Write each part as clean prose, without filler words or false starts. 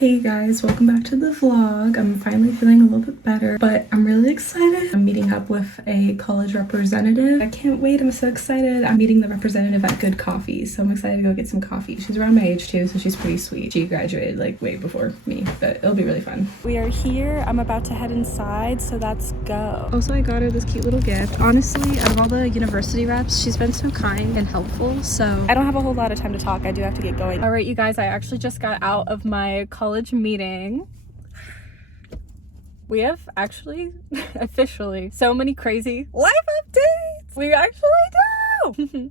Hey guys, welcome back to the vlog. I'm finally feeling a little bit better, but I'm really excited. I'm meeting up with a college representative. I can't wait, I'm so excited. I'm meeting the representative at Good Coffee, so I'm excited to go get some coffee. She's around my age too, so she's pretty sweet. She graduated like way before me, but it'll be really fun. We are here. I'm about to head inside, so let's go. Also, I got her this cute little gift. Honestly, out of all the university reps, she's been so kind and helpful, so I don't have a whole lot of time to talk. I do have to get going. All right, you guys, I actually just got out of my college meeting. We have actually officially so many crazy life updates. We actually do.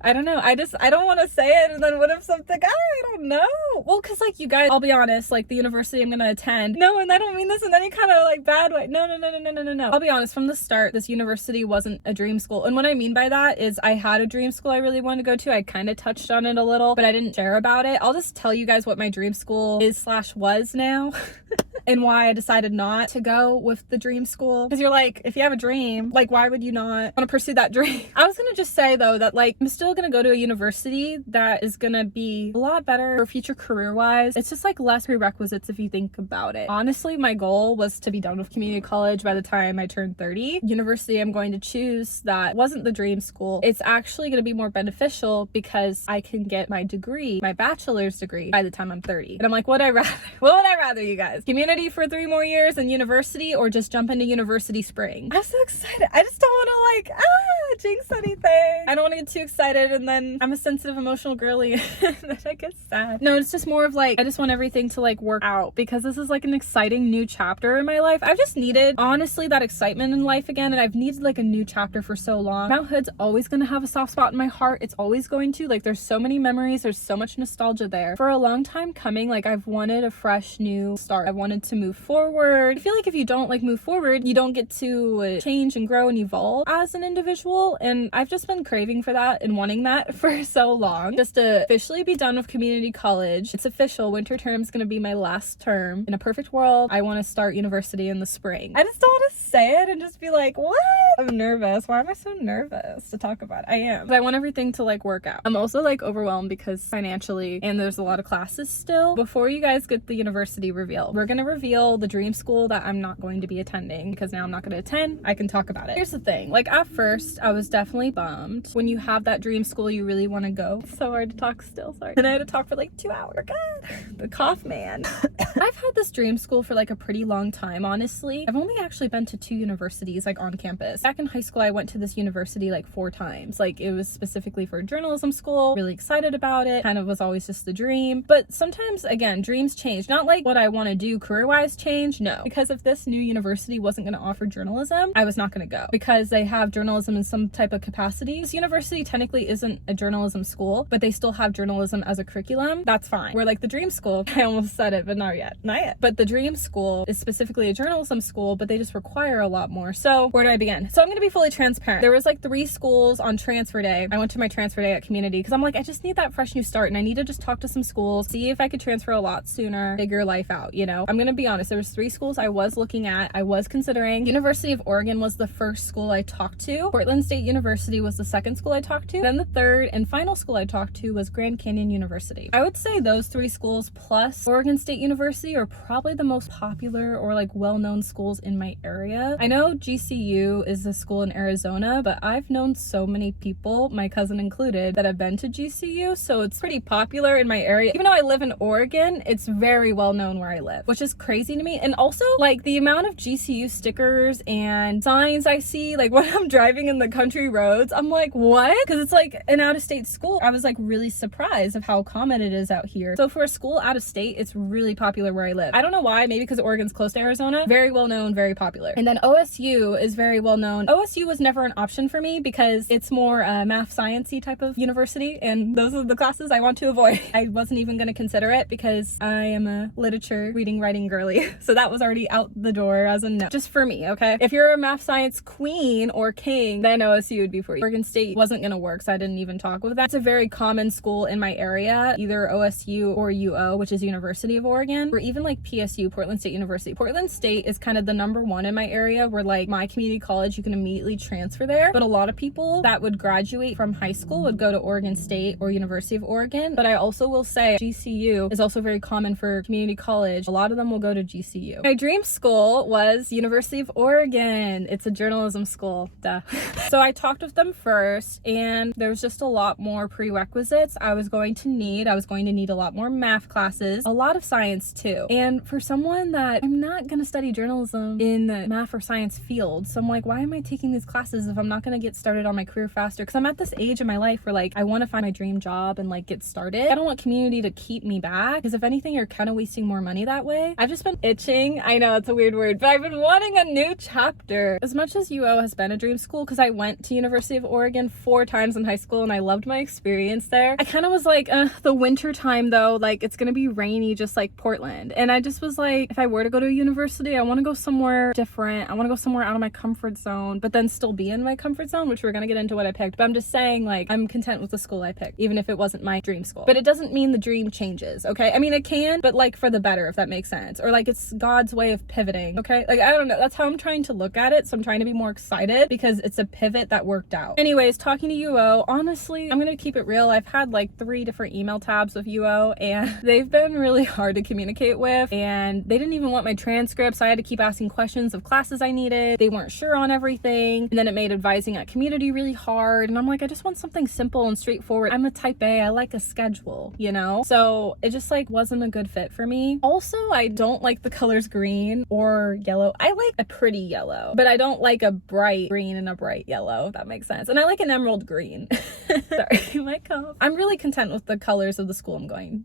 I don't know. I don't want to say it, and then what if something, I don't know. Well, because like you guys, I'll be honest, like the university I'm gonna attend, no, and I don't mean this in any kind of like bad way. No. I'll be honest, from the start, this university wasn't a dream school. And what I mean by that is I had a dream school I really wanted to go to. I kind of touched on it a little, but I didn't share about it. I'll just tell you guys what my dream school is / was now. And why I decided not to go with the dream school. Because you're like, if you have a dream, like why would you not want to pursue that dream? I was gonna just say though that like I'm still gonna go to a university that is gonna be a lot better for future career wise. It's just like less prerequisites if you think about it. Honestly, my goal was to be done with community college by the time I turned 30. University I'm going to choose that wasn't the dream school. It's actually gonna be more beneficial because I can get my degree, my bachelor's degree, by the time I'm 30. And I'm like, what would I rather, you guys? Community for 3 more years and university, or just jump into university spring? I'm so excited. I just don't want to like jinx anything. I don't want to get too excited and then I'm a sensitive emotional girly and then I get sad. No, it's just more of like I just want everything to like work out because this is like an exciting new chapter in my life. I've just needed honestly that excitement in life again, and I've needed like a new chapter for so long. Mount Hood's always going to have a soft spot in my heart. It's always going to, like, there's so many memories, there's so much nostalgia there. For a long time coming, like I've wanted a fresh new start. I wanted to move forward. I feel like if you don't like move forward, you don't get to change and grow and evolve as an individual, and I've just been craving for that and wanting that for so long. Just to officially be done with community college. It's official. Winter term is going to be my last term. In a perfect world, I want to start university in the spring. I just don't want to say it and just be like, what? I'm nervous. Why am I so nervous to talk about it? I am. But I want everything to like work out. I'm also like overwhelmed because financially, and there's a lot of classes still. Before you guys get the university reveal, we're going to reveal the dream school that I'm not going to be attending, because now I'm not going to attend. I can talk about it. Here's the thing. Like at first, I was definitely bummed. When you have that dream school you really want to go. It's so hard to talk still, sorry. And I had to talk for like 2 hours. God, the cough man. I've had this dream school for like a pretty long time, honestly. I've only actually been to 2 universities like on campus. Back in high school, I went to this university like 4 times. Like it was specifically for journalism school. Really excited about it. Kind of was always just the dream. But sometimes, again, dreams change. Not like what I want to do career-wise change, no. Because if this new university wasn't going to offer journalism, I was not going to go. Because they have journalism in some type of capacity. This university technically isn't a journalism school, but they still have journalism as a curriculum. That's fine. Where like the dream school, I almost said it, but not yet. But the dream school is specifically a journalism school, but they just require a lot more. So where do I begin? So I'm going to be fully transparent. There was like 3 schools on transfer day. I went to my transfer day at community because I'm like, I just need that fresh new start, and I need to just talk to some schools, see if I could transfer a lot sooner, figure life out, you know? I'm going to be honest. There was 3 schools I was looking at. I was considering. University of Oregon was the first school I talked to. Portland State University was the second school I talked to. Then the third and final school I talked to was Grand Canyon University. I would say those 3 schools plus Oregon State University are probably the most popular or like well-known schools in my area. I know GCU is a school in Arizona, but I've known so many people, my cousin included, that have been to GCU, so it's pretty popular in my area. Even though I live in Oregon, it's very well known where I live, which is crazy to me. And also like the amount of GCU stickers and signs I see like when I'm driving in the country roads, I'm like, what? Because it's like an out-of-state school. I was like really surprised of how common it is out here. So for a school out of state, it's really popular where I live. I don't know why, maybe because Oregon's close to Arizona. Very well known, very popular. And then OSU is very well known. OSU was never an option for me because it's more math sciencey type of university, and those are the classes I want to avoid. I wasn't even going to consider it because I am a literature, reading, writing, girly. So that was already out the door as a no. Just for me, okay? If you're a math science queen or king, then OSU would be for you. Oregon State wasn't gonna work, so I didn't even talk with that. It's a very common school in my area, either OSU or UO, which is University of Oregon, or even like PSU, Portland State University. Portland State is kind of the number one in my area, where like my community college, you can immediately transfer there. But a lot of people that would graduate from high school would go to Oregon State or University of Oregon. But I also will say GCU is also very common for community college. A lot of them will go to GCU. My dream school was University of Oregon. It's a journalism school, duh. So I talked with them first, and there was just a lot more prerequisites I was going to need. I was going to need a lot more math classes, a lot of science too. And for someone that I'm not going to study journalism in the math or science field, so I'm like, why am I taking these classes if I'm not going to get started on my career faster? Because I'm at this age in my life where like I want to find my dream job and like get started. I don't want community to keep me back, because if anything, you're kind of wasting more money that way. I've just been itching. I know it's a weird word, but I've been wanting a new chapter. As much as UO has been a dream school, because I went to University of Oregon 4 times in high school and I loved my experience there, I kind of was like, the winter time though, like it's gonna be rainy just like Portland. And I just was like, if I were to go to a university, I want to go somewhere different. I want to go somewhere out of my comfort zone, but then still be in my comfort zone, which we're gonna get into what I picked. But I'm just saying, like, I'm content with the school I picked, even if it wasn't my dream school. But it doesn't mean the dream changes, okay? I mean, it can, but like for the better, if that makes sense. Or like it's God's way of pivoting, okay? Like, I don't know. That's how I'm trying to look at it. So I'm trying to be more excited because it's a pivot that worked out. Anyways, talking to UO, honestly, I'm gonna keep it real. I've had like 3 different email tabs with UO, and they've been really hard to communicate with, and they didn't even want my transcripts. So I had to keep asking questions of classes I needed. They weren't sure on everything, and then it made advising at community really hard. And I'm like, I just want something simple and straightforward. I'm a type A. I like a schedule, you know? So it just like wasn't a good fit for me. Also, I don't like the colors green or yellow. I like a pretty yellow, but I don't like a bright green and a bright yellow, if that makes sense. And I like an emerald green. Sorry, my cough. I'm really content with the colors of the school I'm going.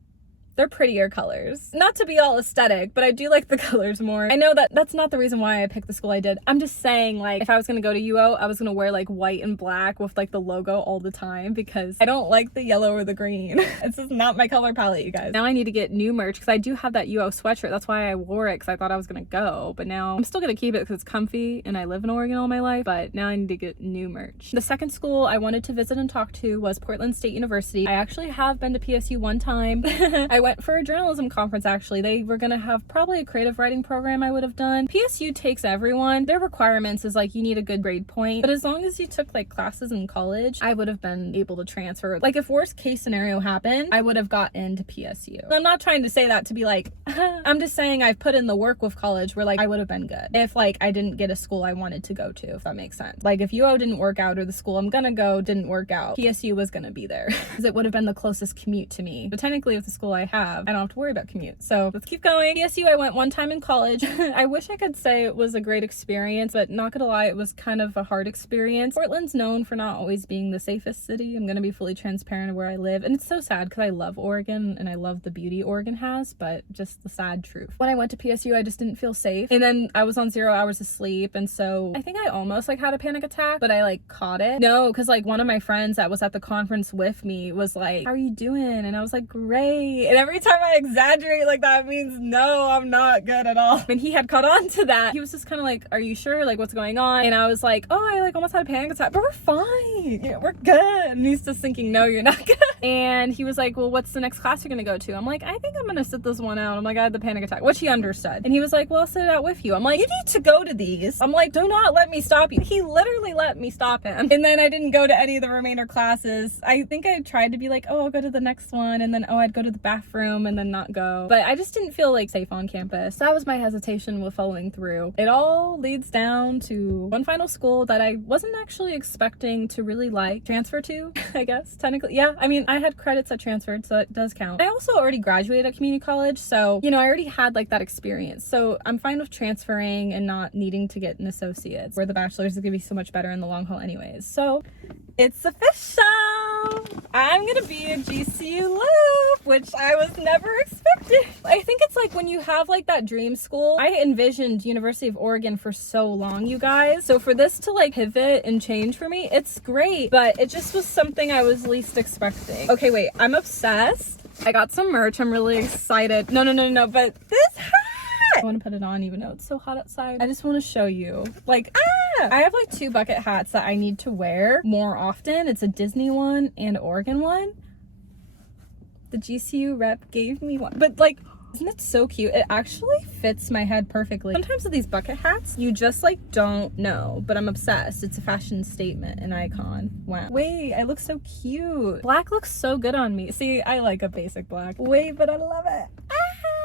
They're prettier colors. Not to be all aesthetic, but I do like the colors more. I know that that's not the reason why I picked the school I did. I'm just saying, like, if I was gonna go to UO, I was gonna wear like white and black with like the logo all the time, because I don't like the yellow or the green. It's just not my color palette, you guys. Now I need to get new merch, because I do have that UO sweatshirt. That's why I wore it, because I thought I was gonna go, but now I'm still gonna keep it because it's comfy and I live in Oregon all my life, but now I need to get new merch. The second school I wanted to visit and talk to was Portland State University. I actually have been to PSU one time. I went for a journalism conference, actually. They were gonna have probably a creative writing program I would have done. PSU takes everyone. Their requirements is like you need a good grade point, but as long as you took like classes in college, I would have been able to transfer. Like if worst case scenario happened, I would have got into PSU. I'm not trying to say that to be like, I'm just saying I've put in the work with college where like I would have been good if like I didn't get a school I wanted to go to, if that makes sense. Like if UO didn't work out, or the school I'm gonna go didn't work out, PSU was gonna be there because it would have been the closest commute to me. But technically with the school I have, I don't have to worry about commute. So let's keep going. PSU, I went one time in college. I wish I could say it was a great experience, but not gonna lie, it was kind of a hard experience. Portland's known for not always being the safest city. I'm gonna be fully transparent of where I live, and it's so sad because I love Oregon and I love the beauty Oregon has, but just the sad truth. When I went to PSU, I just didn't feel safe, and then I was on 0 hours of sleep, and so I think I almost like had a panic attack, but I like caught it. No, because like one of my friends that was at the conference with me was like, how are you doing? And I was like, great. And every time I exaggerate like that means no, I'm not good at all. When he had caught on to that, he was just kind of like, are you sure? Like, what's going on? And I was like, oh, I like almost had a panic attack, but we're fine. Yeah, we're good. And he's just thinking, no, you're not good. And he was like, well, what's the next class you're gonna go to? I'm like, I think I'm gonna sit this one out. I'm like, I had the panic attack, which he understood. And he was like, well, I'll sit it out with you. I'm like, you need to go to these. I'm like, do not let me stop you. He literally let me stop him. And then I didn't go to any of the remainder classes. I think I tried to be like, oh, I'll go to the next one. And then, oh, I'd go to the bathroom and then not go. But I just didn't feel like safe on campus. That was my hesitation with following through. It all leads down to one final school that I wasn't actually expecting to really like transfer to, I guess, technically. Yeah, I mean, I had credits that transferred, so it does count. I also already graduated at community college, so, you know, I already had like that experience. So I'm fine with transferring and not needing to get an associate's, where the bachelor's is gonna be so much better in the long haul anyways. So it's official! I'm gonna be a GCU loop, which I was never expecting. I think it's like when you have like that dream school. I envisioned University of Oregon for so long, you guys. So for this to like pivot and change for me, it's great, but it just was something I was least expecting. Okay, wait, I'm obsessed. I got some merch. I'm really excited. No, but this hat! I want to put it on even though it's so hot outside. I just want to show you. Like, I have like 2 bucket hats that I need to wear more often. It's a Disney one and Oregon one. The GCU rep gave me one. But like, isn't it so cute? It actually fits my head perfectly. Sometimes with these bucket hats, you just like don't know, but I'm obsessed. It's a fashion statement, an icon. Wow. Wait, I look so cute. Black looks so good on me. See, I like a basic black. Wait, but I love it.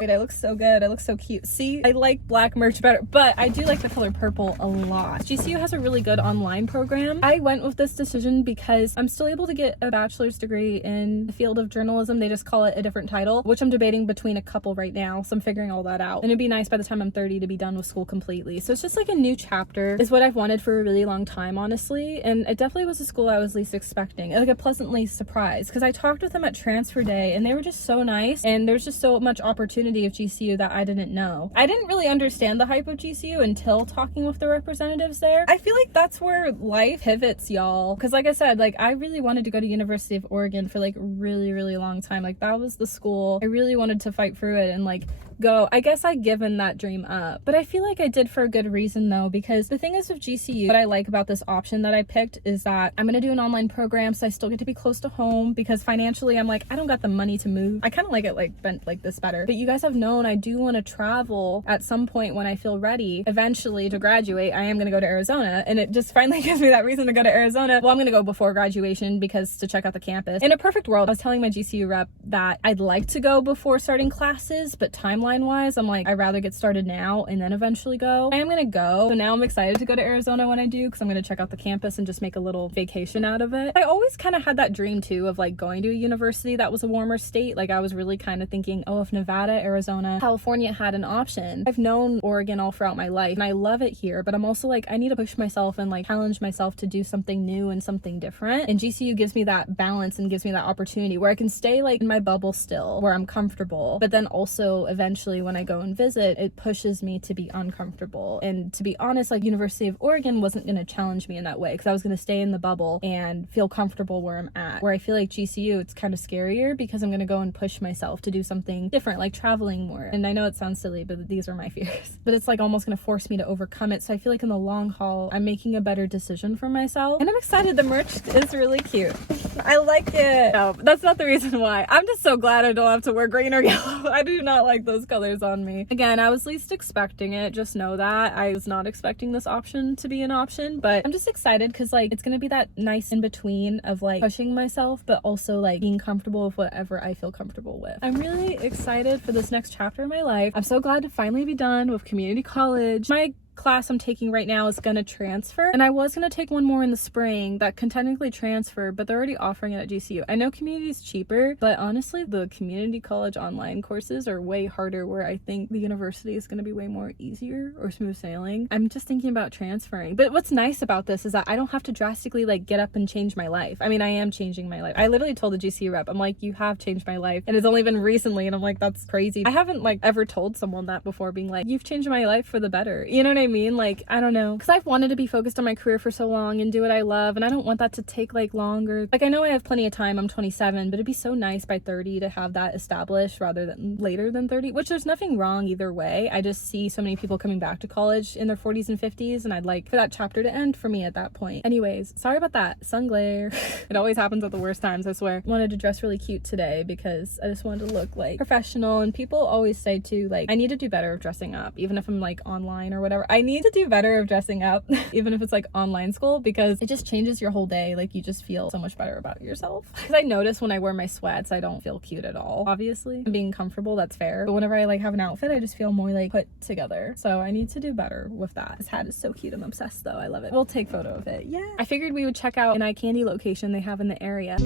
Wait, I look so good. I look so cute. See, I like black merch better, but I do like the color purple a lot. GCU has a really good online program. I went with this decision because I'm still able to get a bachelor's degree in the field of journalism. They just call it a different title, which I'm debating between a couple right now. So I'm figuring all that out. And it'd be nice by the time I'm 30 to be done with school completely. So it's just like a new chapter is what I've wanted for a really long time, honestly. And it definitely was a school I was least expecting. Like a pleasantly surprised because I talked with them at transfer day and they were just so nice. And there's just so much opportunity of GCU that I didn't know. I didn't really understand the hype of GCU until talking with the representatives there. I feel like that's where life pivots, y'all. Because like I said, like I really wanted to go to University of Oregon for like a really, really long time. Like that was the school I really wanted to fight through it and like go. I guess I'd given that dream up, but I feel like I did for a good reason though, because the thing is with GCU, what I like about this option that I picked is that I'm gonna do an online program, so I still get to be close to home because financially I'm like, I don't got the money to move. I kind of like it like bent like this better, but you guys have known I do want to travel at some point when I feel ready eventually to graduate. I am gonna go to Arizona, and it just finally gives me that reason to go to Arizona. Well, I'm gonna go before graduation because to check out the campus. In a perfect world, I was telling my GCU rep that I'd like to go before starting classes, but timeline wise, I'm like, I'd rather get started now and then eventually go. I am gonna go. So now I'm excited to go to Arizona when I do, because I'm gonna check out the campus and just make a little vacation out of it. I always kind of had that dream too of like going to a university that was a warmer state. Like I was really kind of thinking, oh, if Nevada, Arizona, California had an option. I've known Oregon all throughout my life and I love it here, but I'm also like, I need to push myself and like challenge myself to do something new and something different. And GCU gives me that balance and gives me that opportunity where I can stay like in my bubble still, where I'm comfortable, but then also eventually when I go and visit, it pushes me to be uncomfortable. And to be honest, like University of Oregon wasn't going to challenge me in that way, because I was going to stay in the bubble and feel comfortable where I'm at. Where I feel like GCU, it's kind of scarier because I'm going to go and push myself to do something different, like traveling more. And I know it sounds silly, but these are my fears. But it's like almost going to force me to overcome it. So I feel like in the long haul, I'm making a better decision for myself. And I'm excited. The merch is really cute. I like it. No, that's not the reason why. I'm just so glad I don't have to wear green or yellow. I do not like those colors on me. Again, I was least expecting it. Just know that. I was not expecting this option to be an option, but I'm just excited because like it's gonna be that nice in between of like pushing myself, but also like being comfortable with whatever I feel comfortable with. I'm really excited for this next chapter in my life. I'm so glad to finally be done with community college. My class I'm taking right now is gonna transfer, and I was gonna take one more in the spring that can technically transfer, but they're already offering it at GCU. I know community is cheaper, but honestly the community college online courses are way harder, where I think the university is gonna be way more easier or smooth sailing. I'm just thinking about transferring. But what's nice about this is that I don't have to drastically like get up and change my life. I mean, I am changing my life. I literally told the GCU rep, I'm like, you have changed my life, and it's only been recently, and I'm like, that's crazy. I haven't like ever told someone that before, being like, you've changed my life for the better. You know what I mean? Like, I don't know, because I've wanted to be focused on my career for so long and do what I love, and I don't want that to take like longer. Like I know I have plenty of time, I'm 27, but it'd be so nice by 30 to have that established rather than later than 30, which there's nothing wrong either way. I just see so many people coming back to college in their 40s and 50s, and I'd like for that chapter to end for me at that point. Anyways, sorry about that sun glare. It always happens at the worst times, I swear. Wanted to dress really cute today because I just wanted to look like professional, and people always say too, like, I need to do better of dressing up, even if I'm like online or whatever. I need to do better of dressing up even if it's like online school, because it just changes your whole day. Like you just feel so much better about yourself. Because I notice when I wear my sweats, I don't feel cute at all. Obviously I'm being comfortable, that's fair, but whenever I like have an outfit, I just feel more like put together. So I need to do better with that. This hat is so cute. I'm obsessed though. I love it. We'll take photo of it. Yeah, I figured we would check out an eye candy location they have in the area.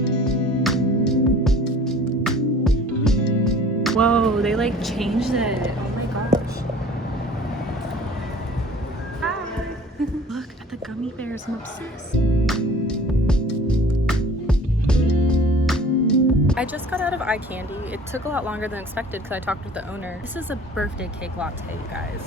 Whoa, they like changed it. Oh my gosh. Look at the gummy bears, I'm obsessed. I just got out of eye candy. It took a lot longer than expected because I talked with the owner. This is a birthday cake latte, you guys.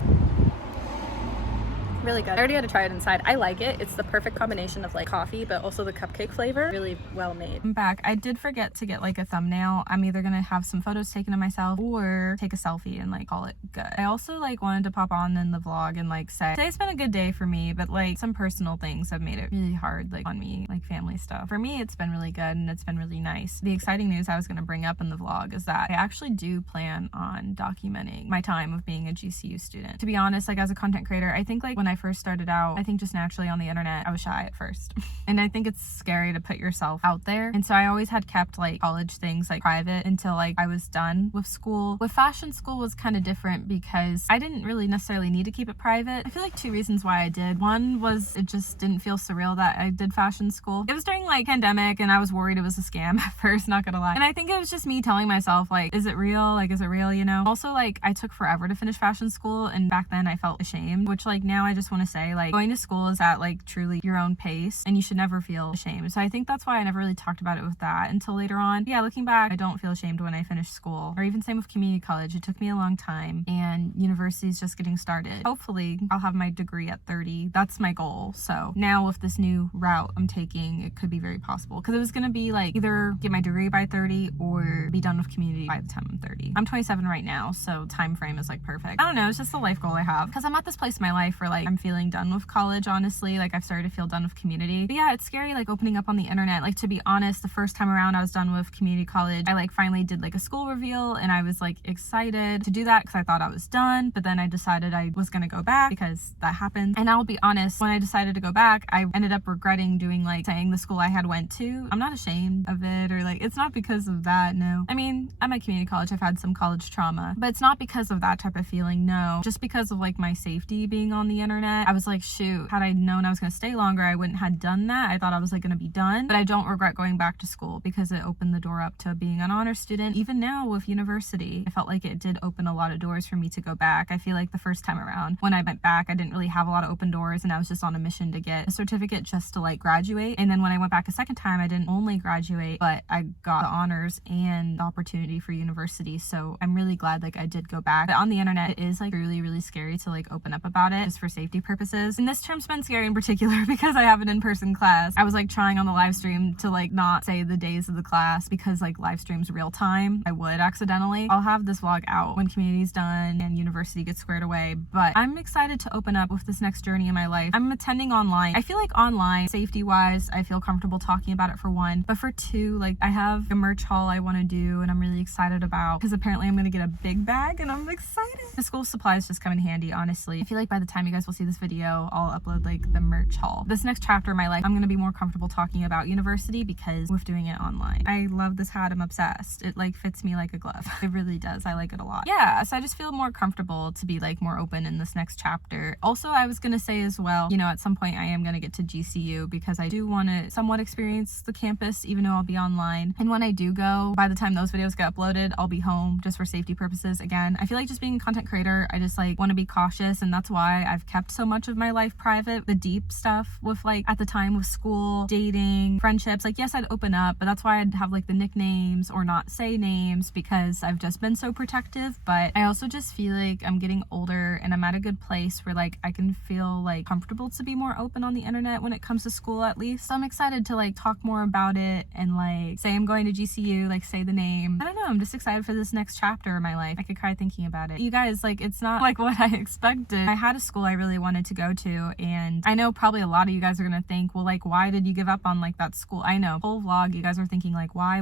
Really good. I already had to try it inside. I like it. It's the perfect combination of like coffee, but also the cupcake flavor. Really well made. I'm back. I did forget to get like a thumbnail. I'm either gonna have some photos taken of myself or take a selfie and like call it good. I also like wanted to pop on in the vlog and like say, today's been a good day for me, but like some personal things have made it really hard like on me, like family stuff. For me, it's been really good and it's been really nice. The exciting news I was gonna bring up in the vlog is that I actually do plan on documenting my time of being a GCU student. To be honest, like as a content creator, I think like when I first started out, I think just naturally on the internet, I was shy at first. And I think it's scary to put yourself out there. And so I always had kept like college things like private until like I was done with school. With fashion school was kind of different because I didn't really necessarily need to keep it private. I feel like two reasons why I did. One was it just didn't feel surreal that I did fashion school. It was during like pandemic and I was worried it was a scam at first, not gonna lie. And I think it was just me telling myself like, is it real? Like, is it real, you know? Also like I took forever to finish fashion school and back then I felt ashamed, which like now I just want to say like going to school is at like truly your own pace and you should never feel ashamed. So I think that's why I never really talked about it with that until later on. Yeah, looking back, I don't feel ashamed when I finished school, or even same with community college. It took me a long time and university is just getting started. Hopefully I'll have my degree at 30. That's my goal. So now with this new route I'm taking, it could be very possible because it was going to be like either get my degree by 30 or be done with community by the time I'm 30. I'm 27 right now, so time frame is like perfect. I don't know, it's just a life goal I have because I'm at this place in my life where like I'm feeling done with college, honestly. Like I've started to feel done with community. But yeah, it's scary like opening up on the internet. Like to be honest, the first time around I was done with community college, I like finally did like a school reveal and I was like excited to do that because I thought I was done, but then I decided I was gonna go back because that happened. And I'll be honest, when I decided to go back, I ended up regretting doing like saying the school I had went to. I'm not ashamed of it or like it's not because of that, no. I mean, I'm at community college, I've had some college trauma, but it's not because of that type of feeling, no. Just because of like my safety being on the internet. I was like, shoot, had I known I was gonna stay longer, I wouldn't have done that. I thought I was like gonna be done, but I don't regret going back to school because it opened the door up to being an honor student. Even now with university, I felt like it did open a lot of doors for me to go back. I feel like the first time around when I went back, I didn't really have a lot of open doors and I was just on a mission to get a certificate just to like graduate. And then when I went back a second time, I didn't only graduate, but I got the honors and the opportunity for university. So I'm really glad like I did go back. But on the internet, it is like really, really scary to like open up about it just for safety purposes. And this term's been scary in particular because I have an in-person class. I was like trying on the live stream to like not say the days of the class because like live stream's real time. I would accidentally. I'll have this vlog out when community's done and university gets squared away, but I'm excited to open up with this next journey in my life. I'm attending online. I feel like online, safety wise, I feel comfortable talking about it for one, but for two, like I have a merch haul I want to do and I'm really excited about because apparently I'm going to get a big bag and I'm excited. The school supplies just come in handy, honestly. I feel like by the time you guys will see this video, I'll upload like the merch haul. This next chapter of my life, I'm going to be more comfortable talking about university because we're doing it online. I love this hat. I'm obsessed. It like fits me like a glove. It really does. I like it a lot. Yeah, so I just feel more comfortable to be like more open in this next chapter. Also, I was going to say as well, you know, at some point I am going to get to GCU because I do want to somewhat experience the campus even though I'll be online. And when I do go, by the time those videos get uploaded, I'll be home just for safety purposes. Again, I feel like just being a content creator, I just like want to be cautious and that's why I've kept so much of my life private. The deep stuff with like at the time with school, dating, friendships, like yes, I'd open up, but that's why I'd have like the nicknames or not say names because I've just been so protective. But I also just feel like I'm getting older and I'm at a good place where like I can feel like comfortable to be more open on the internet when it comes to school at least. So I'm excited to like talk more about it and like say I'm going to GCU, like say the name. I don't know, I'm just excited for this next chapter of my life. I could cry thinking about it. You guys, like it's not like what I expected. I had a school I really wanted to go to and I know probably a lot of you guys are gonna think, well, like why did you give up on like that school? I know, whole vlog you guys are thinking like why?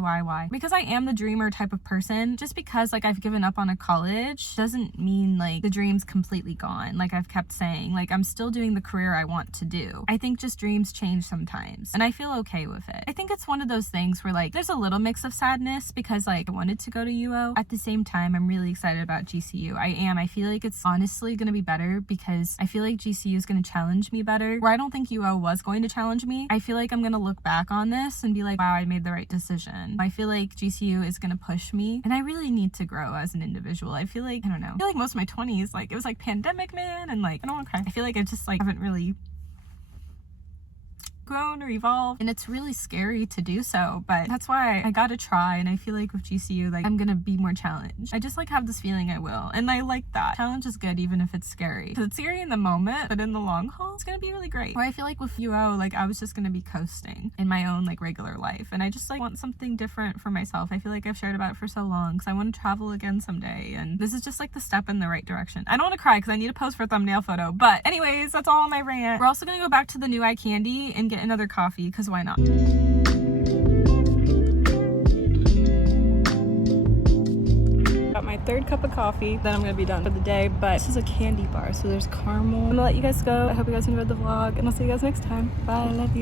Because I am the dreamer type of person. Just because like I've given up on a college doesn't mean like the dream's completely gone. Like I've kept saying, like I'm still doing the career I want to do. I think just dreams change sometimes and I feel okay with it. I think it's one of those things where like there's a little mix of sadness because like I wanted to go to UO. At the same time, I'm really excited about GCU. I feel like it's honestly gonna be better because I feel like GCU is gonna challenge me better. Where I don't think UO was going to challenge me, I feel like I'm gonna look back on this and be like, wow, I made the right decision. I feel like GCU is gonna push me and I really need to grow as an individual. I feel like, I don't know, I feel like most of my 20s, like it was like pandemic, man, and like, I don't want to cry. I feel like I just like haven't really grown or evolved, and it's really scary to do so, but that's why I gotta try. And I feel like with GCU, like, I'm gonna be more challenged. I just like have this feeling I will, and I like that. Challenge is good even if it's scary, because it's scary in the moment, but in the long haul it's gonna be really great. Where I feel like with UO, like, I was just gonna be coasting in my own like regular life, and I just like want something different for myself. I feel like I've shared about it for so long because I want to travel again someday, and this is just like the step in the right direction. I don't want to cry because I need to pose for a thumbnail photo, but anyways, that's all on my rant. We're also gonna go back to the new eye candy and get another coffee, because why not? Got my third cup of coffee, then I'm gonna be done for the day, but this is a candy bar, so there's caramel. I'm gonna let you guys go. I hope you guys enjoyed the vlog, and I'll see you guys next time. Bye, I love you.